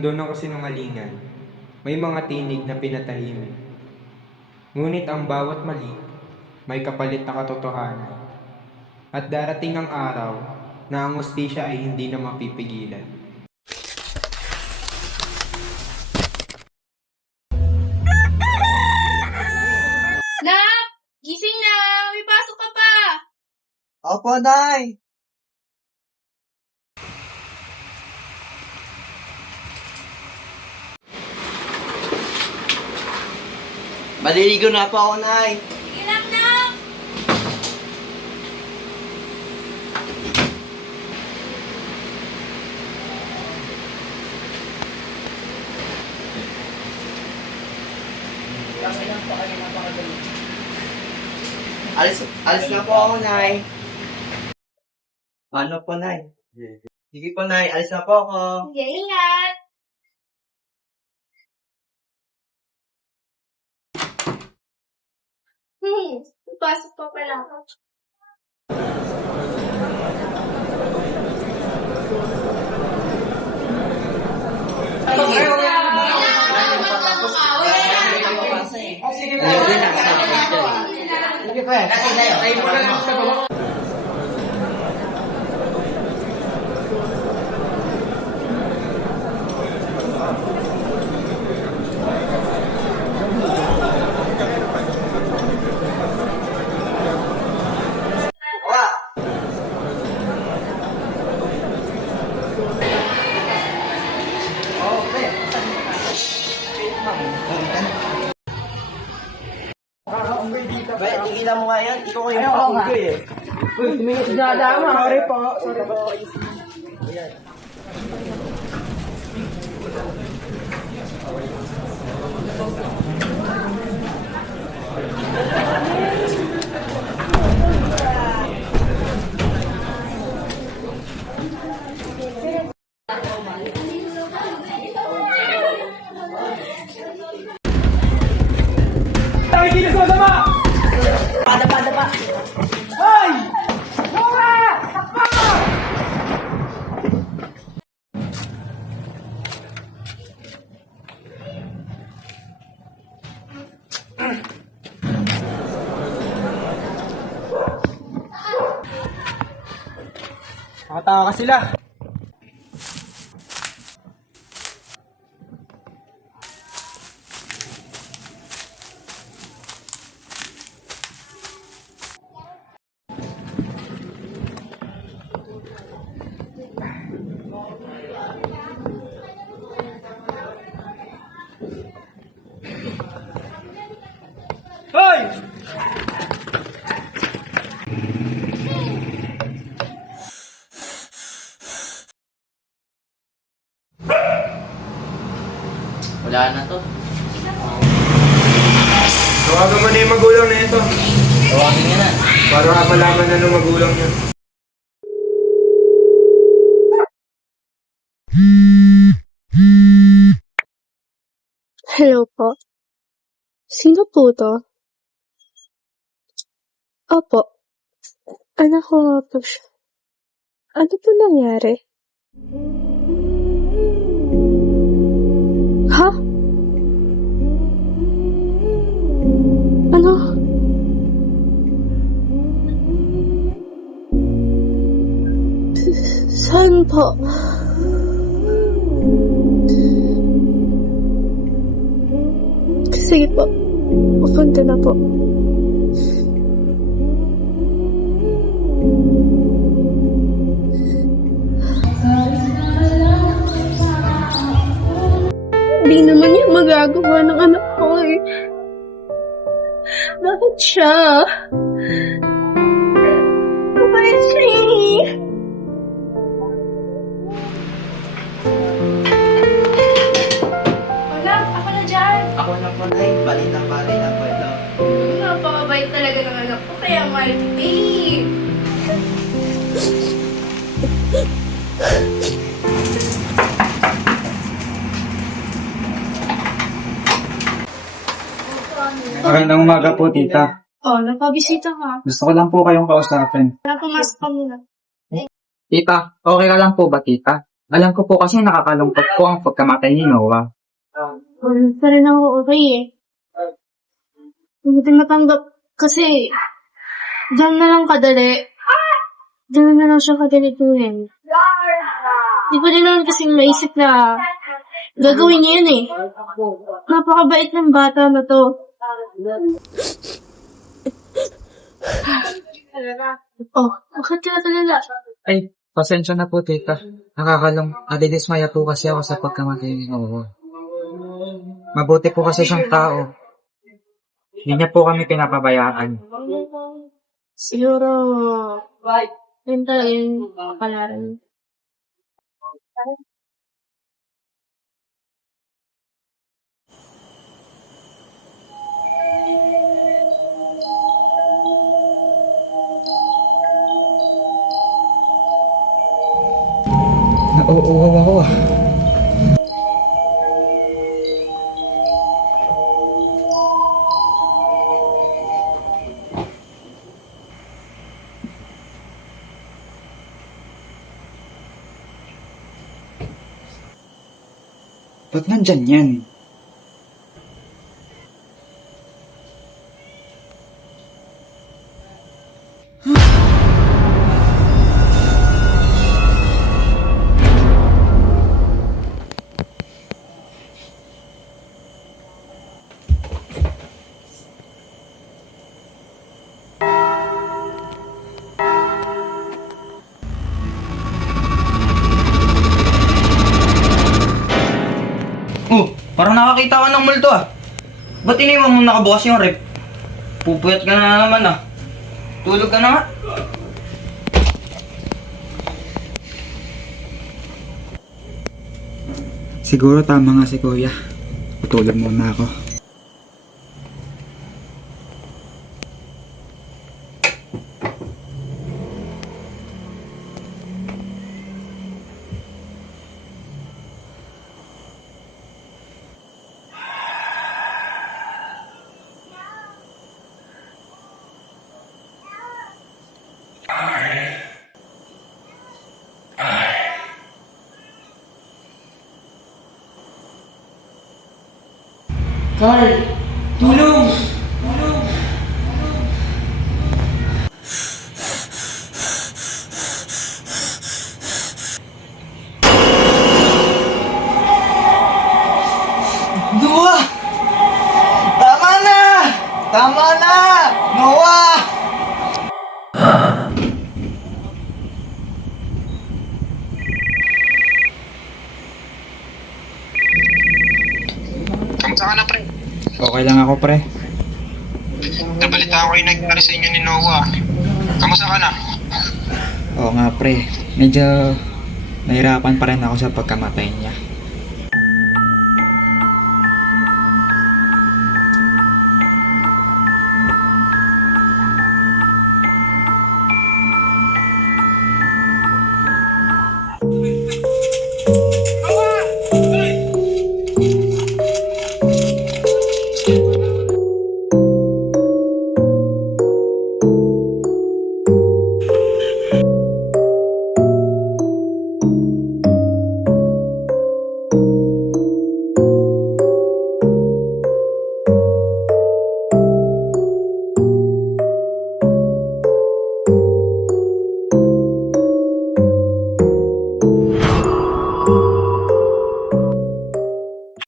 mundo ng kasinungalingan, may mga tinig na pinatahimik. Ngunit ang bawat mali, may kapalit na katotohanan. At darating ang araw na ang hustisya ay hindi na mapipigilan. Nak! Gising na! May pasok ka pa! Opo, Nay. Maliligo na po ako, Nay. Sige lang, Nak! Alis na po ako, Nay. Ano po, Nay? Sige po, Nay. Alis na po ako. Sige, ingat! May pasok pa pala ako. Bay, tigilan mo nga yan. Ikaw kayo pakinggo eh. Sorry po. Sorry po. Ayan. Nakataka sila! Hoy! Wala na to. Tawagan mo na yung magulang na ito. Tawagin niya na. Para malaman na ng magulang niya. Hello po. Sino po to? Opo. Anak ko nga po siya. Ano po nangyari? Ha? Ano? Saan po? Sige po. Pupunta na po. Hindi naman yan magagawa ng anak ko eh. Bakit siya? Bakit siya? Wala, ako na dyan! Ako na po, Nay. Bali na po ito. Napakabait talaga ng anak ko, kaya Marty. Magandang umaga po, tita. Oh, napabisita ka. Gusto ko lang po kayong kausapin. Wala, pumasok ka muna. Tita, okay ka lang po ba, tita? Alam ko po kasi nakakalungkot po ang pagkamatay ni Noah. Pa rin ako okay eh. Hindi ko natanggap kasi diyan na lang kadali. Diyan na lang siya kadali tuwin. Di ko din naman kasi maisip na gagawin niya yun eh. Napakabait ng bata na to. Oh, bakit ka natalala? Ay, pasensya na po, tita. Nadidismaya po kasi ako sa pagkamatay ni Noah. Mabuti po kasi siyang tao. Hindi niya po kami pinapabayaan. Siguro, yun talaga yung kapalaran. Nauuhaw ako ah. Ba't nandyan yan? Oh, parang nakakita ka ng multo ah. Ba't iniwan mo nakabukas yung rep? Pupuyat ka na naman ah. Tulog ka na nga. Siguro tama nga si Kuya. Tutulog muna ako. Carl, tulong! Noah! Tama na! Tama na! Noah! Kamusta ka na, pre? Okay lang ako, pre. Nabalitaan ko yung nangyari sa inyo ni Noah. Kamusta ka na? Oo nga, pre. Medyo nahirapan pa rin ako sa pagkamatay niya.